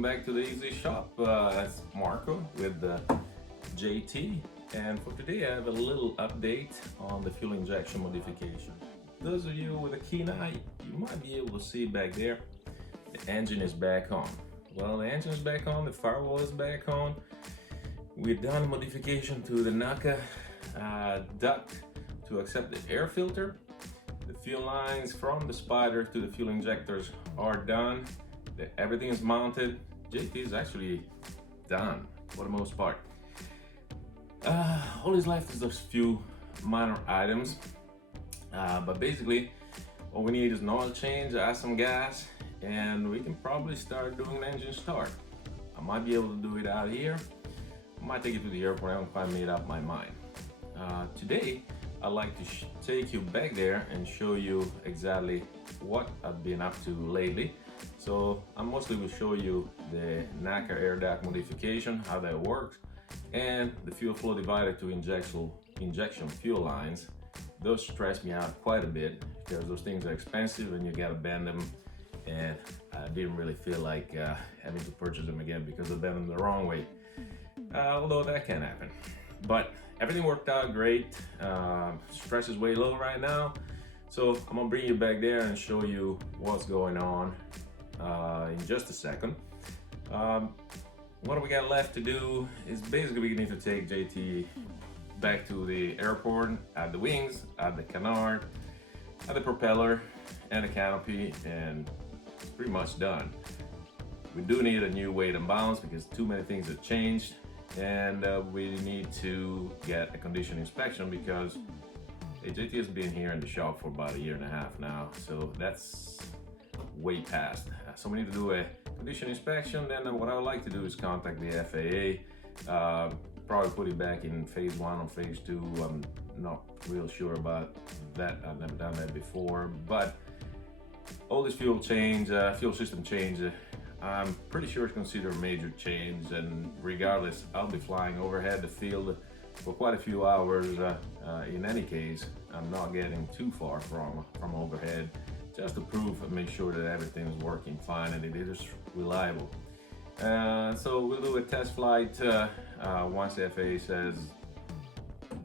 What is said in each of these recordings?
welcome back to the Easy Shop. That's Marco with JT, and for today I have a little update on the fuel injection modification. Those of you with a keen eye, you might be able to see back there, the engine is back on. Well, the engine is back on, the firewall is back on. We've done a modification to the NACA duct to accept the air filter. The fuel lines from the spider to the fuel injectors are done. Everything is mounted. JT is actually done for the most part. All is left is those few minor items. But basically, all we need is an oil change, add some gas, and we can probably start doing an engine start. I might be able to do it out here. I might take it to the airport. I haven't quite made up my mind. Today, I'd like to take you back there and show you exactly what I've been up to lately. So I mostly will show you the NACA air duct modification, how that works, and the fuel flow divider to injection fuel lines. Those stress me out quite a bit because those things are expensive and you gotta bend them, and I didn't really feel like having to purchase them again because I bent them the wrong way. Although that can happen. But everything worked out great. Stress is way low right now. So I'm gonna bring you back there and show you what's going on in just a second. What we got left to do is basically we need to take JT back to the airport, add the wings, add the canard, add the propeller and the canopy, and it's pretty much done. We do need a new weight and balance because too many things have changed, and we need to get a condition inspection because JT has been here in the shop for about 1.5 years now, so that's way past. So we need to do a condition inspection. Then what I would like to do is contact the FAA, probably put it back in phase 1 or phase 2. I'm not real sure about that. I've never done that before, but all this fuel system change, I'm pretty sure it's considered a major change, and regardless, I'll be flying overhead the field for quite a few hours. In any case, I'm not getting too far from overhead, just to prove and make sure that everything is working fine and it is reliable. So we'll do a test flight once the FAA says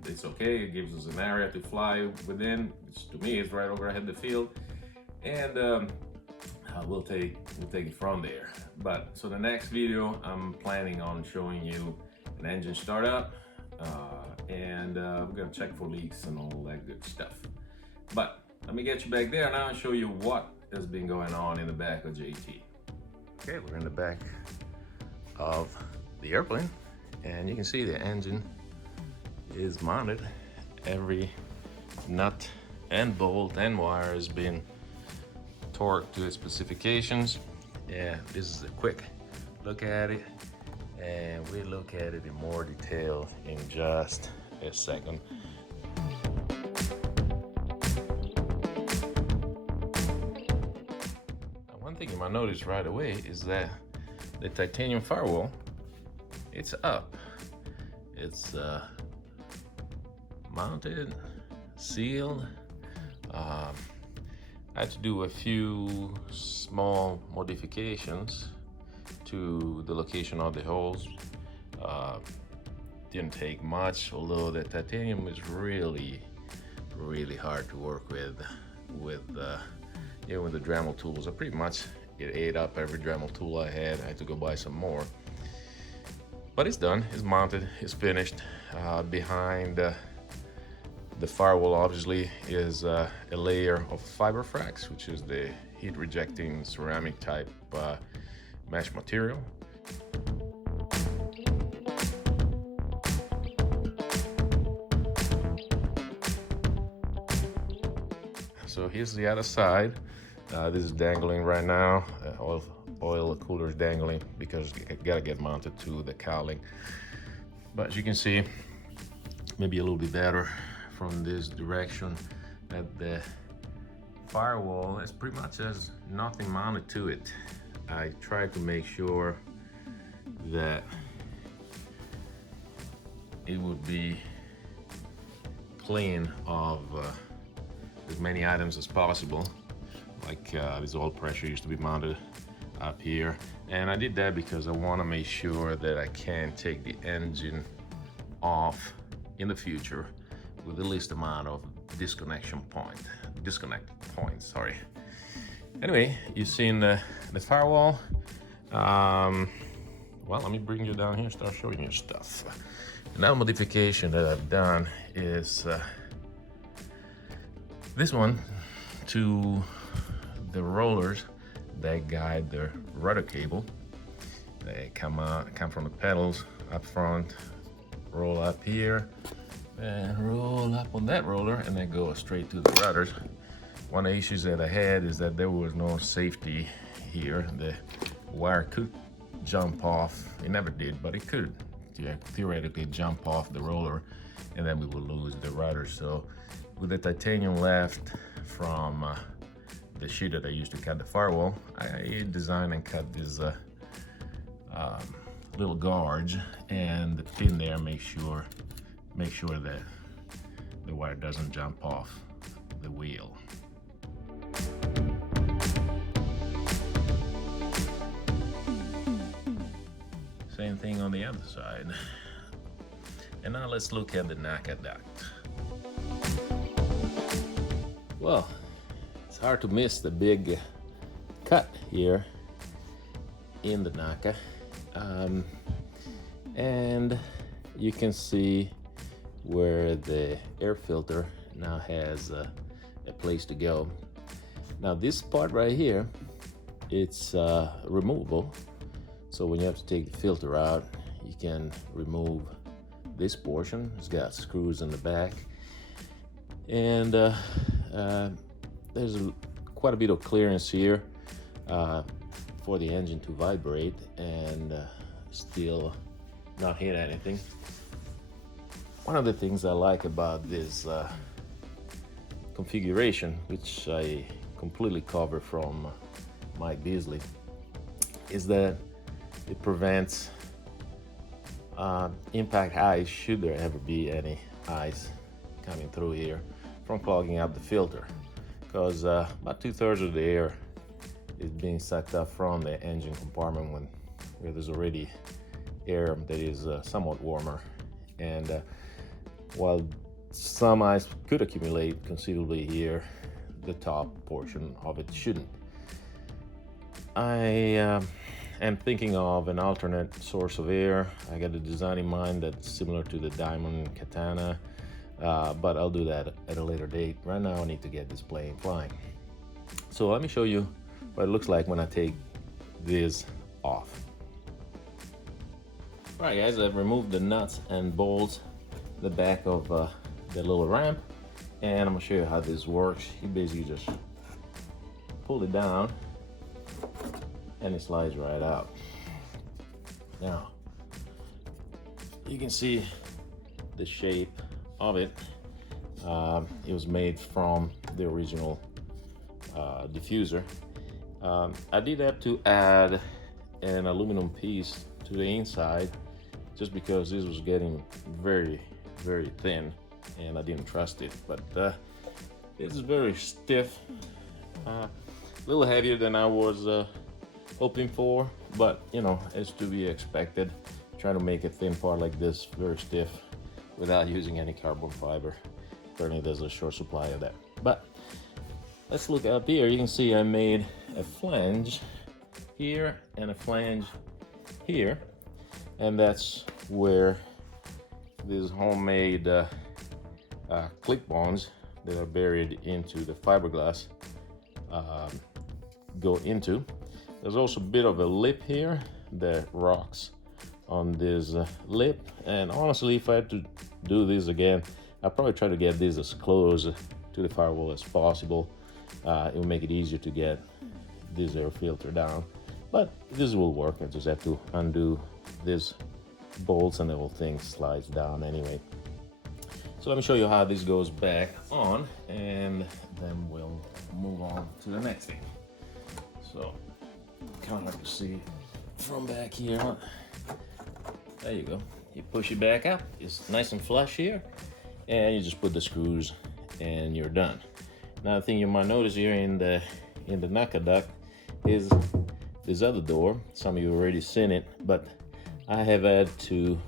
it's okay. It gives us an area to fly within, which to me is right overhead the field, and we'll take it from there. But so the next video, I'm planning on showing you an engine startup, and we're gonna check for leaks and all that good stuff. But let me get you back there now and show you what has been going on in the back of JT. Okay, we're in the back of the airplane, and you can see the engine is mounted. Every nut and bolt and wire has been torqued to its specifications. Yeah, this is a quick look at it, and we'll look at it in more detail in just a second. Now, one thing you might notice right away is that the titanium firewall, it's up. It's mounted, sealed. I had to do a few small modifications to the location of the holes. Didn't take much, although the titanium is really hard to work with the Dremel tools. It ate up every Dremel tool I had. I had to go buy some more. But it's done, it's mounted, it's finished. Behind the firewall obviously is a layer of Fiberfrax, which is the heat rejecting ceramic type mesh material. So here's the other side. This is dangling right now. Oil cooler is dangling because you gotta get mounted to the cowling. But as you can see, maybe a little bit better from this direction, that the firewall is pretty much has nothing mounted to it. I tried to make sure that it would be clean of as many items as possible. Like this oil pressure used to be mounted up here. And I did that because I want to make sure that I can take the engine off in the future with the least amount of disconnect points, sorry. Anyway, you've seen the firewall. Well, let me bring you down here, start showing you stuff. Another modification that I've done is this one to the rollers that guide the rudder cable. They come from the pedals up front, roll up here, and roll up on that roller, and then go straight to the rudders. One of the issues that I had is that there was no safety here. The wire could jump off. It never did, but it could theoretically jump off the roller, and then we would lose the rudder. So with the titanium left from the sheet that I used to cut the firewall, I designed and cut this little gauge, and the pin there make sure that the wire doesn't jump off the wheel. Same thing on the other side. And now let's look at the NACA duct. Well, it's hard to miss the big cut here in the NACA. And you can see where the air filter now has a place to go. Now this part right here, it's removable. So when you have to take the filter out, you can remove this portion. It's got screws in the back. And there's quite a bit of clearance here for the engine to vibrate and still not hit anything. One of the things I like about this configuration, which I completely cover from Mike Beasley, is that it prevents impact ice, should there ever be any ice coming through here, from clogging up the filter, because about 2/3 of the air is being sucked up from the engine compartment where there's already air that is somewhat warmer. And while some ice could accumulate considerably here, the top portion of it shouldn't. I am thinking of an alternate source of air. I got a design in mind that's similar to the Diamond Katana, but I'll do that at a later date. Right now I need to get this plane flying. So let me show you what it looks like when I take this off. All right guys, I've removed the nuts and bolts, the back of the little ramp, and I'm gonna show you how this works. You basically just pull it down and it slides right out. Now, you can see the shape of it. It was made from the original diffuser. I did have to add an aluminum piece to the inside just because this was getting very, very thin and I didn't trust it. But it's very stiff, a little heavier than I was hoping for, but you know, it's to be expected. Trying to make a thin part like this very stiff without using any carbon fiber. Apparently there's a short supply of that. But let's look up here. You can see I made a flange here and a flange here, and that's where these homemade clip bonds that are buried into the fiberglass go into. There's also a bit of a lip here that rocks on this lip, and honestly, if I had to do this again, I'll probably try to get this as close to the firewall as possible. It will make it easier to get this air filter down, but this will work. I just have to undo these bolts and the whole thing slides down anyway. So let me show you how this goes back on, and then we'll move on to the next thing. So kind of hard to see from back here. There you go. You push it back up. It's nice and flush here, and you just put the screws and you're done. Another thing you might notice here in the NACA duct is this other door. Some of you already seen it, but I have had to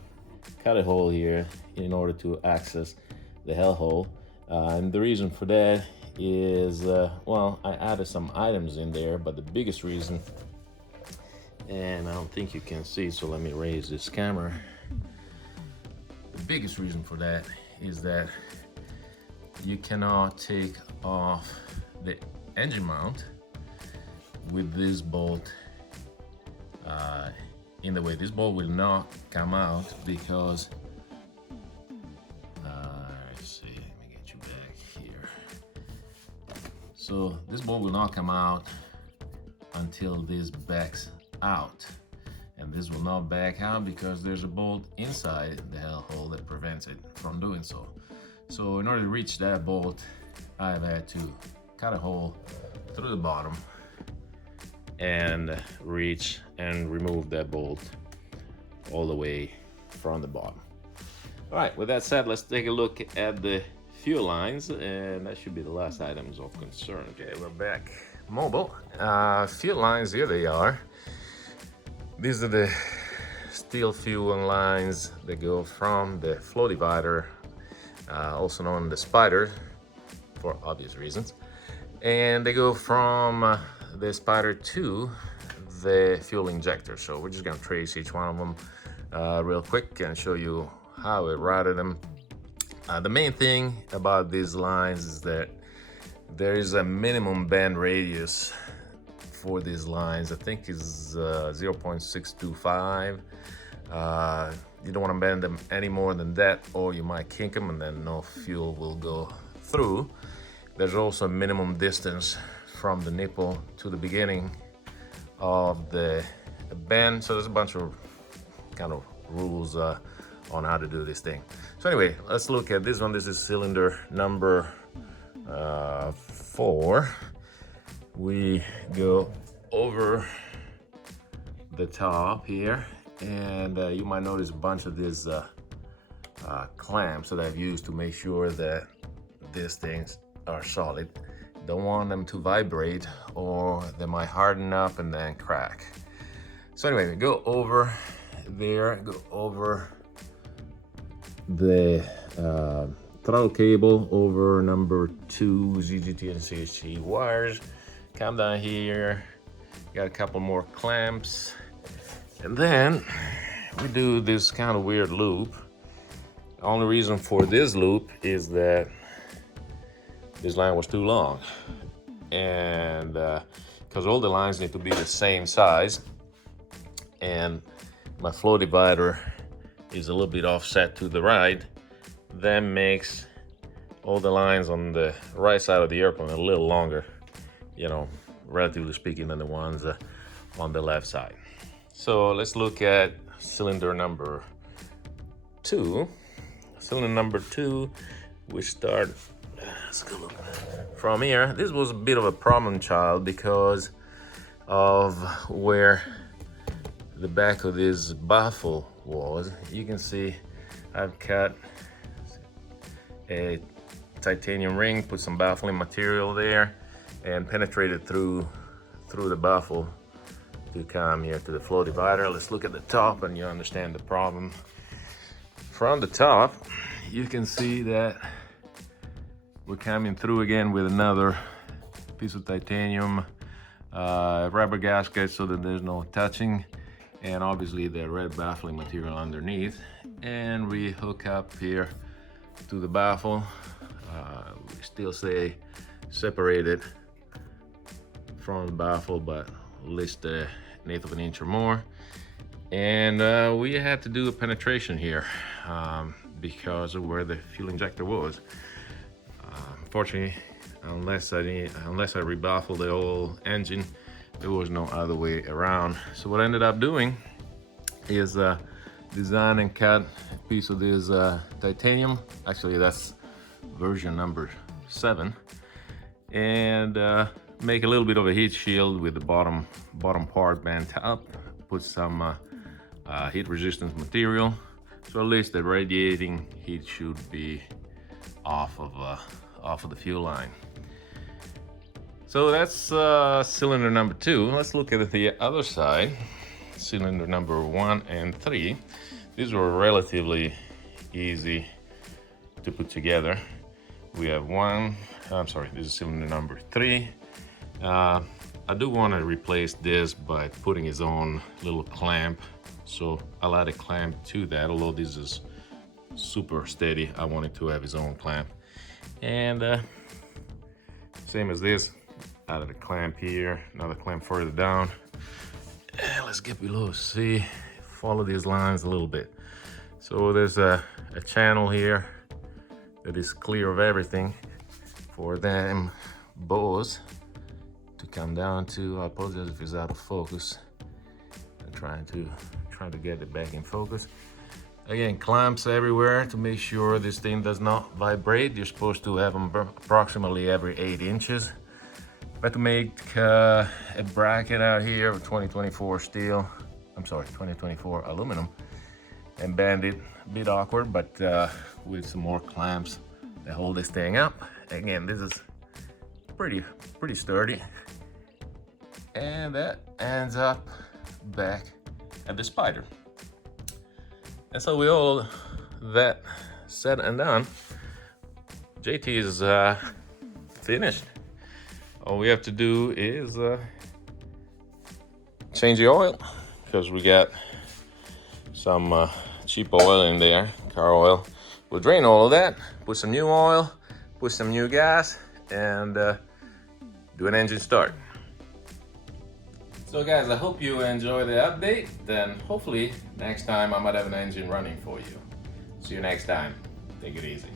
cut a hole here in order to access the hell hole. And the reason for that is, well, I added some items in there, but the biggest reason, and I don't think you can see, so let me raise this camera. The biggest reason for that is that you cannot take off the engine mount with this bolt in the way. This bolt will not come out because let's see, let me get you back here. So this bolt will not come out until this backs out, and this will not back out because there's a bolt inside the hell hole that prevents it from doing so. So in order to reach that bolt, I've had to cut a hole through the bottom and reach and remove that bolt all the way from the bottom. All right, with that said, let's take a look at the fuel lines, and that should be the last items of concern. Okay, we're back mobile. Fuel lines, here they are. These are the steel fuel lines that go from the flow divider, also known as the spider for obvious reasons, and they go from the spider to the fuel injector. So we're just gonna trace each one of them real quick and show you how it routed them. The main thing about these lines is that there is a minimum bend radius for these lines. I think is 0.625. You don't want to bend them any more than that, or you might kink them and then no fuel will go through. There's also a minimum distance from the nipple to the beginning of the bend. So there's a bunch of kind of rules on how to do this thing. So anyway, let's look at this one. This is cylinder number 4. We go over the top here, and you might notice a bunch of these clamps that I've used to make sure that these things are solid. Don't want them to vibrate or they might harden up and then crack. So anyway, we go over there, go over the throttle cable, over number 2 ZGT and CHT wires, come down here, got a couple more clamps, and then we do this kind of weird loop. The only reason for this loop is that this line was too long, and because all the lines need to be the same size, and my flow divider is a little bit offset to the right, that makes all the lines on the right side of the airplane a little longer, you know, relatively speaking, than the ones on the left side. So let's look at cylinder number 2. Cylinder number 2, we start, let's go look from here. This was a bit of a problem child because of where the back of this baffle was. You can see I've cut a titanium ring, put some baffling material there, and penetrated through the baffle to come here to the flow divider. Let's look at the top and you understand the problem. From the top, you can see that we're coming through again with another piece of titanium rubber gasket so that there's no touching, and obviously the red baffling material underneath. And we hook up here to the baffle. We still stay separated from the baffle, but at least an eighth of an inch or more. And we had to do a penetration here because of where the fuel injector was. Unfortunately, unless I rebaffle the whole engine, there was no other way around. So what I ended up doing is design and cut a piece of this titanium. Actually, that's version number 7, and make a little bit of a heat shield with the bottom part bent up. Put some heat resistant material, so at least the radiating heat should be off of the fuel line. So that's cylinder number 2. Let's look at the other side. Cylinder number 1 and 3. These were relatively easy to put together. We have this is cylinder number 3. I do want to replace this by putting his own little clamp, so I'll add a clamp to that. Although this is super steady, I wanted to have his own clamp. And same as this, added a clamp here, another clamp further down. And let's get below, see, follow these lines a little bit. So there's a channel here that is clear of everything for them bows to come down to. I apologize if it's out of focus. I'm trying to get it back in focus. Again, clamps everywhere to make sure this thing does not vibrate. You're supposed to have them approximately every 8 inches. I had to make a bracket out here of 2024 steel. I'm sorry, 2024 aluminum, and bend it. A bit awkward, but with some more clamps that hold this thing up. Again, this is pretty sturdy, and that ends up back at the spider. And so with all that said and done, JT is finished. All we have to do is change the oil, because we got some cheap oil in there, car oil. We'll drain all of that, put some new oil, put some new gas, and do an engine start. So guys, I hope you enjoy the update. Then hopefully next time I might have an engine running for you. See you next time. Take it easy.